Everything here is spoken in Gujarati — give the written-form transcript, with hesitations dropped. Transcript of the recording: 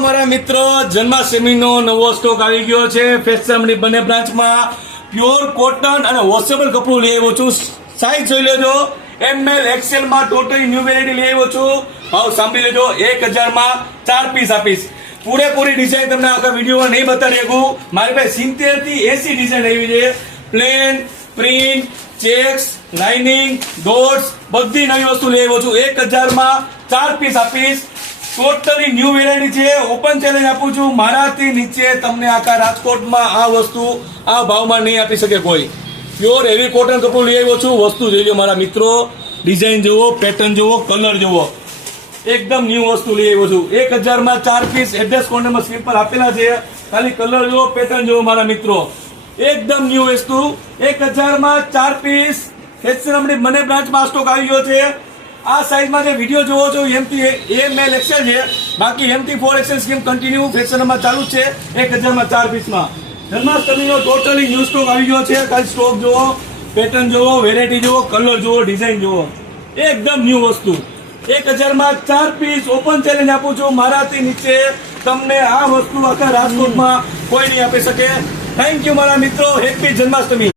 મારા મિત્રો, જન્માષ્ટમીનો નવો સ્ટોક આવી ગયો છે ફેશનની બંને બ્રાન્ચમાં. પ્યોર કોટન અને વોશેબલ કપડું લઈ આવ્યો છું. સાઈઝ જોઈ લેજો, ML XL માં ટોટલી ન્યૂ વેરાયટી લઈ આવ્યો છું. ભાવ સાંભળી લેજો, 1000 માં 4 પીસ આપીશ. પૂરેપૂરી ડિઝાઇન તમને આખા વિડીયોમાં નહીં બતાવી શકું. મારી પાસે 70 થી 80 ડિઝાઇન આવી છે. Plain, print, checks, lining, dots બધી નવી વસ્તુ લઈ આવ્યો છું. 1000 માં 4 પીસ આપીશ. ટોટલી ન્યૂ વેરાયટી છે. ઓપન ચેલેન્જ આપું છું, મારાથી નીચે તમને આખા રાજકોટમાં આ વસ્તુ આ ભાવમાં નહીં આપી શકે કોઈ. પ્યોર હેવી કોટન કપડું લઈ આવ્યો છું. વસ્તુ જોઈ લો મારા મિત્રો, ડિઝાઇન જુઓ, પેટર્ન જુઓ, કલર જુઓ, એકદમ ન્યૂ વસ્તુ લઈ આવ્યો છું. 1000 માં 4 પીસ. એડ્રેસ કોન્ટેક્ટમાં સ્ક્રીન પર આપેલા છે. ખાલી કલર જુઓ, પેટર્ન જુઓ મારા મિત્રો, એકદમ ન્યૂ વસ્તુ. 1000 માં 4 પીસ. ફેશનની મને બ્રાન્ચમાં સ્ટોક આવી ગયો છે. આ સાઈઝમાં જે વિડીયો જોવો છો એમથી ML XL છે, બાકી MT 4XL સ્કીમ કન્ટિન્યુ ફેશનમાં ચાલુ છે. 1000 માં 4 પીસમાં જન્માષ્ટમીનો ટોટલી ન્યૂ સ્ટોક આવી ગયો છે. ખાલી સ્ટોક જુઓ, પેટર્ન જુઓ, વેરાયટી જુઓ, કલર જુઓ, ડિઝાઇન જુઓ, એકદમ ન્યૂ વસ્તુ. 1000 માં 4 પીસ. ઓપન ચેલેન્જ આપું છું, મારાથી નીચે તમને આ વસ્તુ આખા રાજકોટમાં કોઈ નહીં આપી શકે. થેન્ક યુ મારા મિત્રો. હેપી જન્માષ્ટમી.